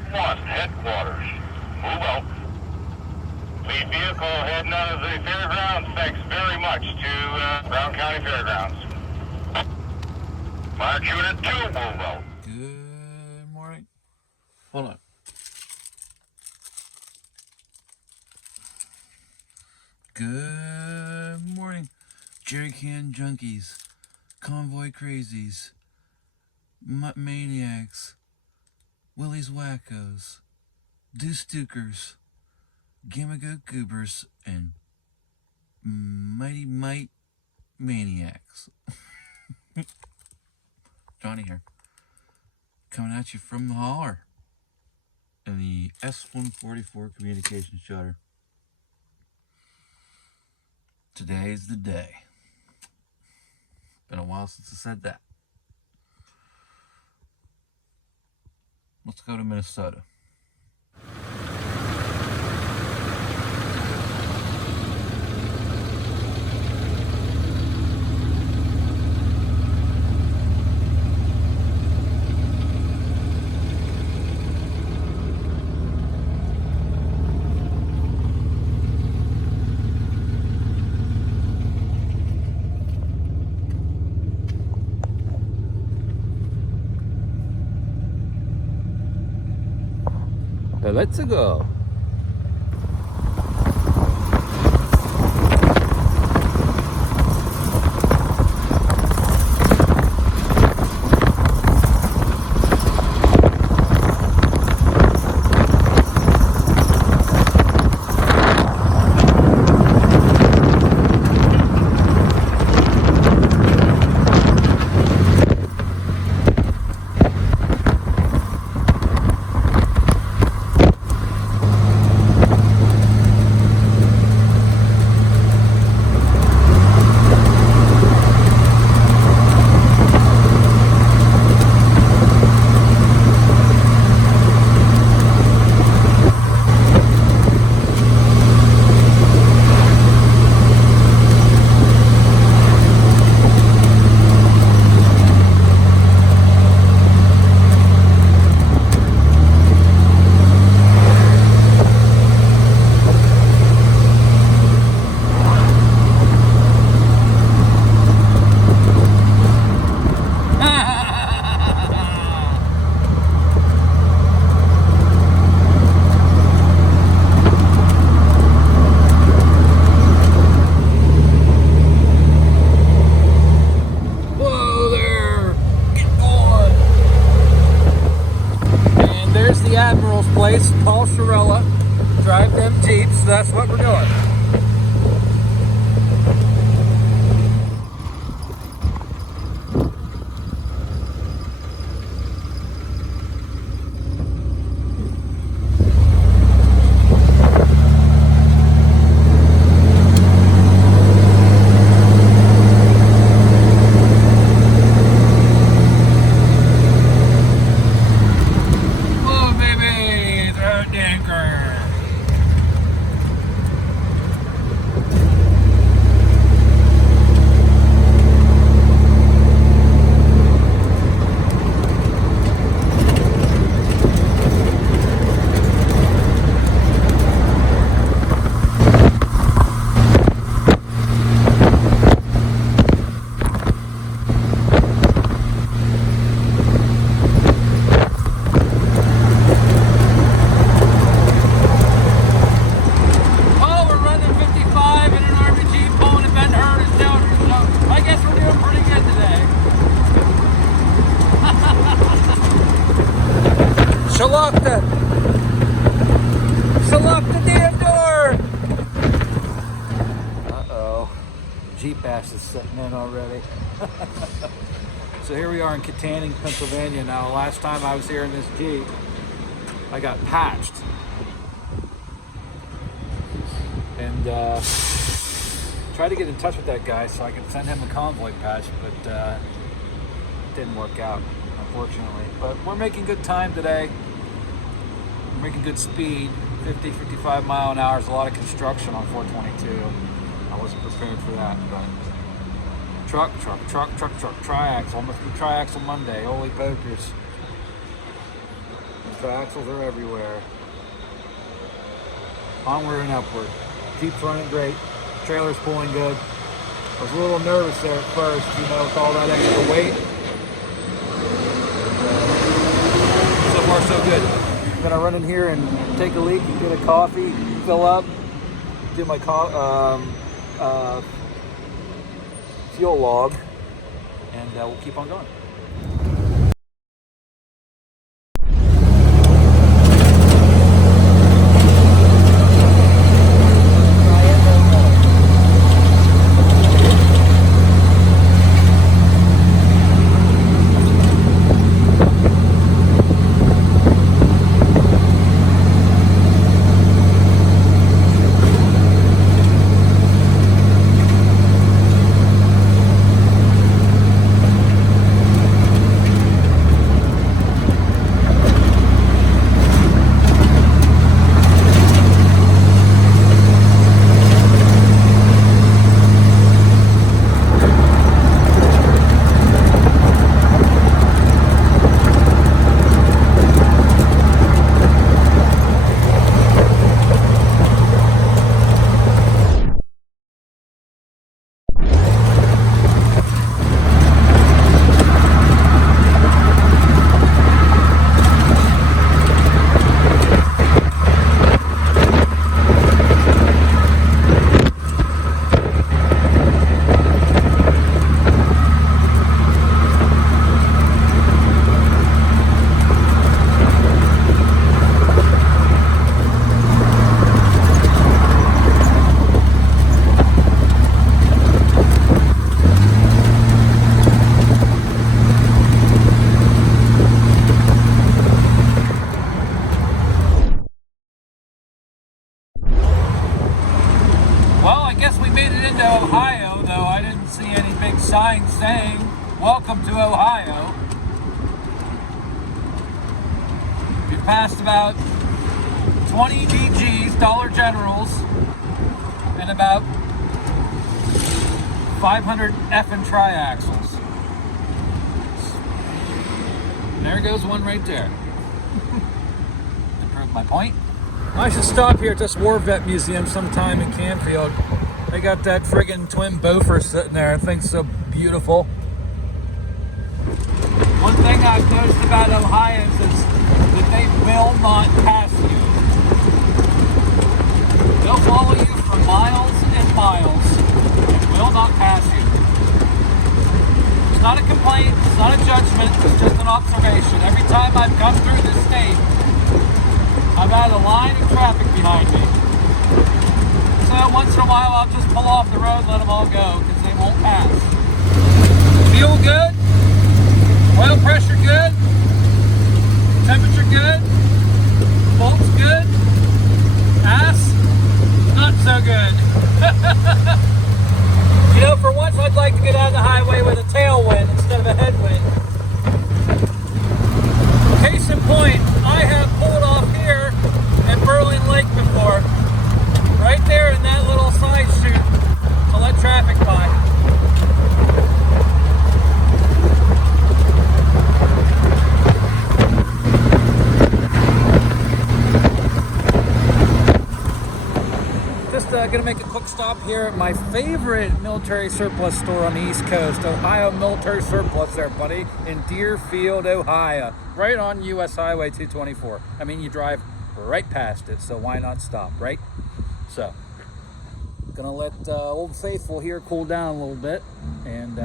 District 1, headquarters. Move out. Lead vehicle heading out of the fairgrounds. Thanks very much to Brown County Fairgrounds. Mark Unit 2, move out. Good morning. Hold on. Good morning, jerry can junkies, convoy crazies, mutt maniacs, Willie's wackos, deuce dukers, gamago goobers, and mighty might maniacs. Johnny here, coming at you from the holler in the S-144 communications shutter. Today's the day. Been a while since I said that. Let's go to Minnesota. Let's go. Drive them Jeeps, so that's what we're doing. Oh baby, throw the anchor. Lock the damn door! Uh-oh. Jeep ass is sitting in already. So here we are in Katanning, Pennsylvania now. Last time I was here in this Jeep, I got patched. And tried to get in touch with that guy so I could send him a convoy patch, but it didn't work out, unfortunately. But we're making good time today. We're making good speed, 50, 55 mile an hour. There's a lot of construction on 422. I wasn't prepared for that, but truck, triaxle. Almost be triaxle Monday. Holy pokers. Triaxles are everywhere. Onward and upward. Jeep's running great. Trailer's pulling good. I was a little nervous there at first, you know, with all that extra weight. So far, so good. I'm gonna run in here and take a leak and get a coffee, fill up, do my fuel log, and we'll keep on going. Ohio, though I didn't see any big signs saying welcome to Ohio. We passed about 20 DGs, Dollar Generals, and about 500 effing triaxles. There goes one right there. To prove my point. I should stop here at this War Vet Museum sometime in Canfield. They got that friggin' twin Beaufort sitting there. I think so beautiful. One thing I've noticed about Ohioans is that they will not pass you. They'll follow you for miles and miles and will not pass you. It's not a complaint, it's not a judgment, it's just an observation. Every time I've come through this state, I've had a line of traffic behind me. So once in a while I'll just pull off the road and let them all go because they won't pass. Fuel good, oil pressure good, temperature good, bolts good, ass not so good. You know, for once I'd like to get out of the highway with a tailwind instead of a headwind. Case in point, I have pulled off here at Berlin Lake before. Right there in that little side chute to let traffic by. Just gonna make a quick stop here at my favorite military surplus store on the East Coast, Ohio Military Surplus there, buddy, in Deerfield, Ohio, right on US Highway 224. I mean, you drive right past it, so why not stop, right? So, gonna let Old Faithful here cool down a little bit and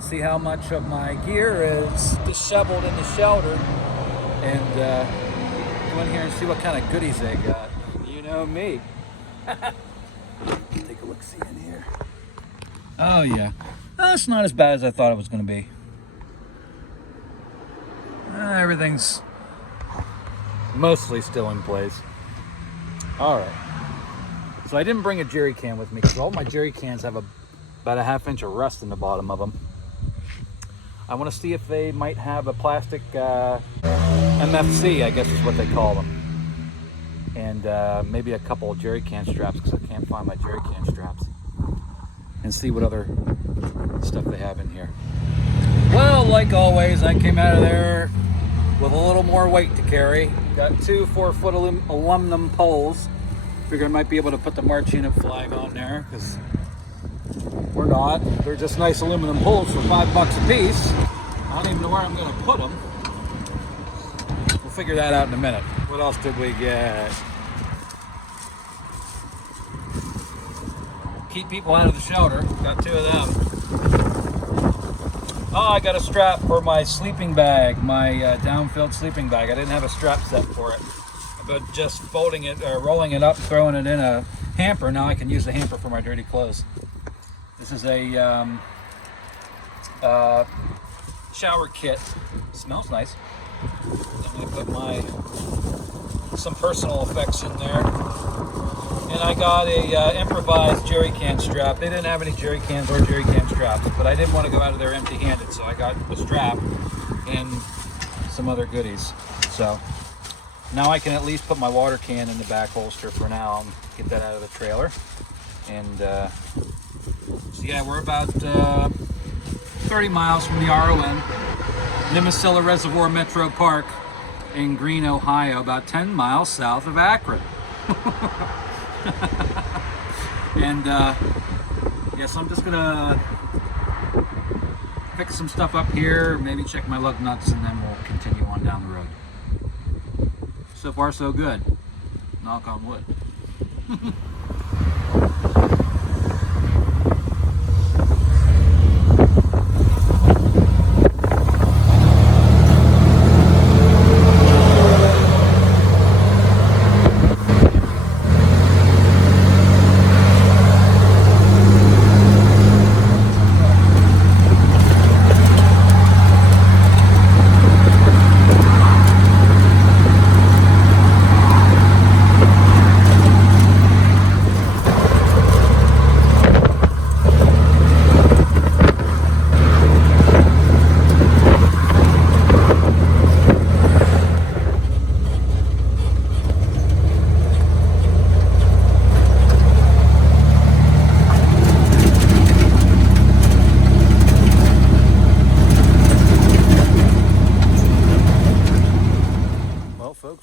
see how much of my gear is disheveled in the shelter, and go in here and see what kind of goodies they got. You know me. Take a look, see in here. Oh yeah, it's not as bad as I thought it was gonna be. Everything's mostly still in place. All right, so I didn't bring a jerry can with me because all my jerry cans have about a ½ inch of rust in the bottom of them. I want to see if they might have a plastic MFC, I guess is what they call them, and maybe a couple of jerry can straps because I can't find my jerry can straps, and see what other stuff they have in here. Well, like always, I came out of there with a little more weight to carry. Got two 4-foot aluminum poles. Figure I might be able to put the March unit flag on there, because we're not. They're just nice aluminum poles for $5 a piece. I don't even know where I'm going to put them. We'll figure that out in a minute. What else did we get? Keep people out of the shelter. Got two of them. Oh, I got a strap for my sleeping bag, my down-filled sleeping bag. I didn't have a strap set for it. But just folding it, or rolling it up, throwing it in a hamper. Now I can use the hamper for my dirty clothes. This is a shower kit. Smells nice. I'm gonna put some personal effects in there. And I got a improvised jerry can strap. They didn't have any jerry cans or jerry can straps, but I didn't want to go out of there empty-handed, so I got the strap and some other goodies. So now I can at least put my water can in the back holster for now and get that out of the trailer. And so yeah, we're about 30 miles from the ROM, Nimisila Reservoir Metro Park in Greene, Ohio, about 10 miles south of Akron. And yes, I'm just gonna pick some stuff up here, maybe check my lug nuts, and then we'll continue on down the road. So far so good, knock on wood.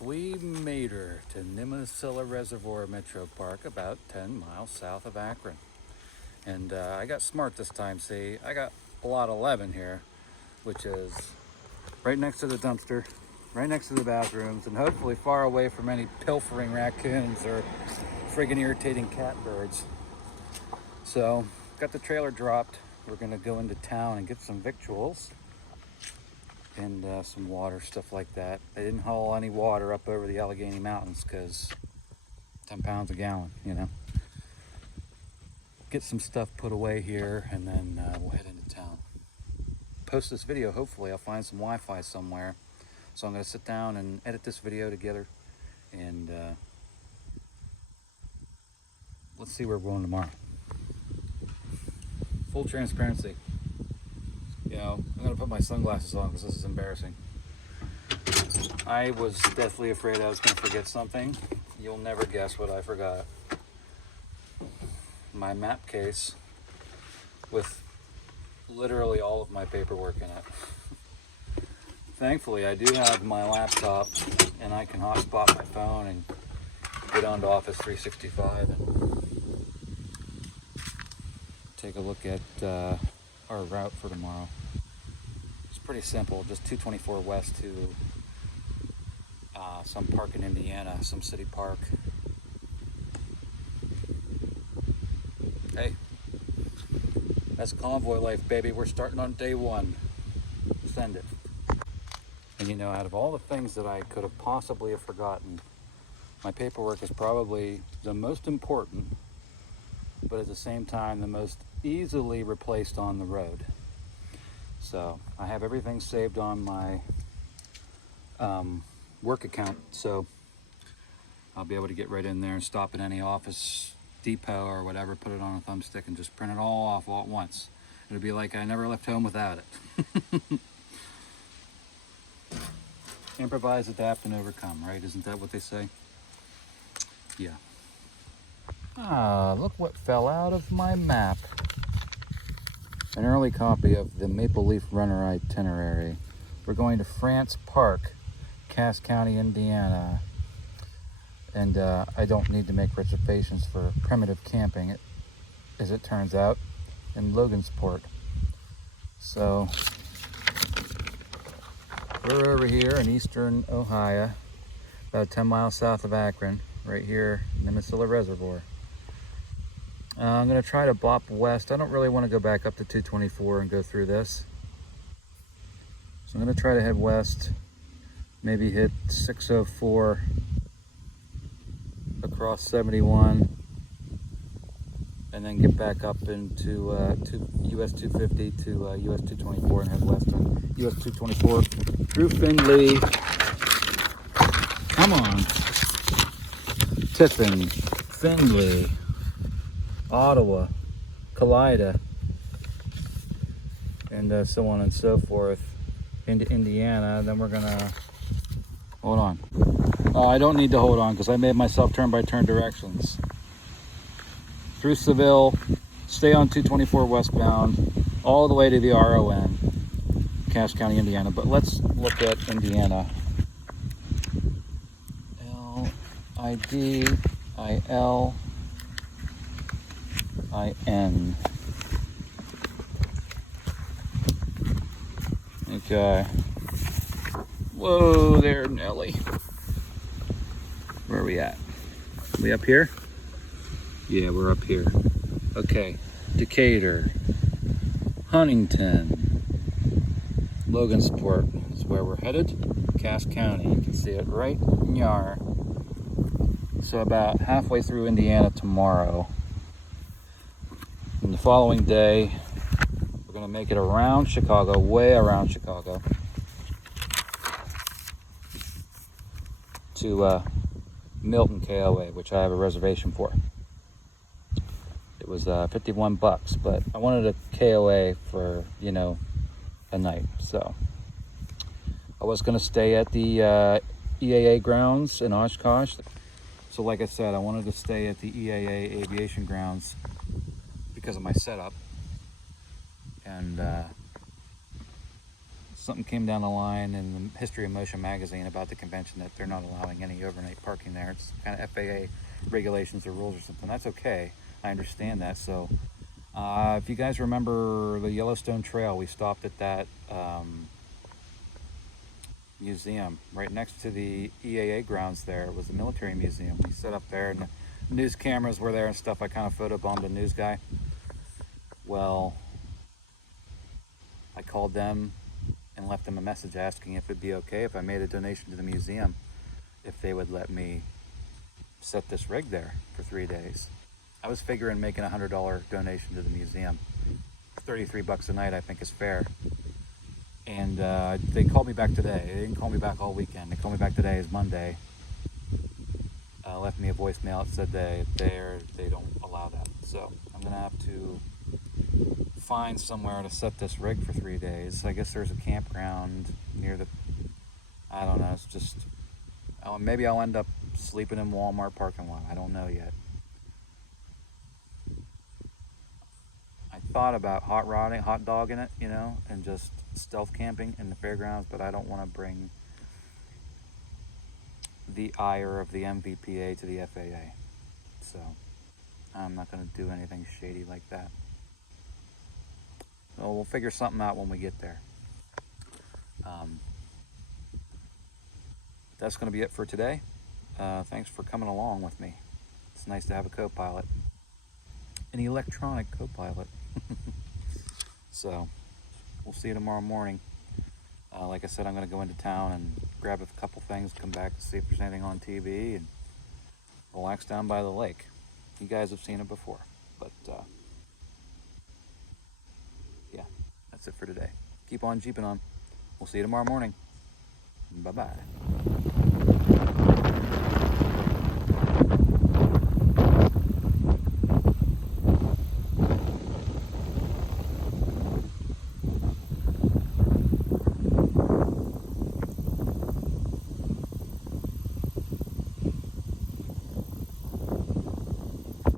We made her to Nimisila Reservoir Metro Park, about 10 miles south of Akron. And I got smart this time. See, I got lot 11 here, which is right next to the dumpster, right next to the bathrooms, and hopefully far away from any pilfering raccoons or friggin' irritating catbirds. So, got the trailer dropped. We're gonna go into town and get some victuals and some water, stuff like that. They didn't haul any water up over the Allegheny Mountains because 10 pounds a gallon, you know. Get some stuff put away here, and then we'll head into town. Post this video, hopefully I'll find some Wi-Fi somewhere. So I'm gonna sit down and edit this video together, and let's see where we're going tomorrow. Full transparency. You know, I'm gonna put my sunglasses on because this is embarrassing. I was deathly afraid I was gonna forget something. You'll never guess what I forgot. My map case with literally all of my paperwork in it. Thankfully, I do have my laptop and I can hotspot my phone and get onto Office 365 and take a look at our route for tomorrow. It's pretty simple, just 224 west to some park in Indiana, some city park. Hey, that's convoy life, baby. We're starting on day one. Send it. And you know, out of all the things that I could have possibly have forgotten, my paperwork is probably the most important, but at the same time, the most easily replaced on the road. So I have everything saved on my work account, so I'll be able to get right in there and stop at any Office Depot or whatever, put it on a thumbstick and just print it all off all at once. It'll be like I never left home without it. Improvise, adapt, and overcome, right? Isn't that what they say? Yeah. Ah, look what fell out of my map. An early copy of the Maple Leaf Runner itinerary. We're going to France Park Cass County, Indiana. And I don't need to make reservations for primitive camping, as it turns out, in Logansport. So we're over here in eastern Ohio, about 10 miles south of Akron, right here, Nimisila Reservoir. I'm going to try to bop west. I don't really want to go back up to 224 and go through this. So I'm going to try to head west, maybe hit 604 across 71, and then get back up into US 250 to US 224 and head west on US 224 through Findlay. Come on. Tiffin, Findlay, Ottawa, Kalida, and so on and so forth into Indiana. Then we're gonna hold on. I don't need to hold on because I made myself turn-by-turn directions. Through Seville, stay on 224 westbound, all the way to the RON, Cass County, Indiana. But let's look at Indiana. L-I-D-I-L-I-N. Okay. Whoa there, Nelly. Where are we at? We up here? Yeah, we're up here. Okay. Decatur, Huntington, Logansport is where we're headed. Cass County, you can see it right yar. So about halfway through Indiana tomorrow. And the following day, we're gonna make it around Chicago, way around Chicago, to Milton KOA, which I have a reservation for. It was 51 bucks, but I wanted a KOA for, you know, a night. So I was going to stay at the EAA grounds in Oshkosh. So like I said, I wanted to stay at the EAA aviation grounds because of my setup. And something came down the line in the History of Motion magazine about the convention that they're not allowing any overnight parking there. It's kind of FAA regulations or rules or something. That's okay. I understand that. So if you guys remember the Yellowstone Trail, we stopped at that museum right next to the EAA grounds. There was a military museum. We set up there and the news cameras were there and stuff. I kind of photobombed a news guy. Well, I called them and left them a message asking if it'd be okay if I made a donation to the museum, if they would let me set this rig there for 3 days. I was figuring making a $100 donation to the museum. 33 bucks a night I think is fair. And they called me back today. They didn't call me back all weekend. They called me back today, is Monday. Left me a voicemail. It said they don't allow that. So I'm gonna have to find somewhere to set this rig for 3 days. I guess there's a campground near the, I don't know, it's just, maybe I'll end up sleeping in Walmart parking lot. I don't know yet. I thought about hot dogging it, you know, and just stealth camping in the fairgrounds, but I don't want to bring the ire of the MVPA to the FAA. So I'm not going to do anything shady like that. So we'll figure something out when we get there. That's going to be it for today. Thanks for coming along with me. It's nice to have a co-pilot, an electronic co-pilot. So we'll see you tomorrow morning. Like I said, I'm going to go into town and grab a couple things, come back to see if there's anything on TV, and relax down by the lake. You guys have seen it before, but yeah, that's it for today. Keep on jeeping on. We'll see you tomorrow morning. Bye-bye.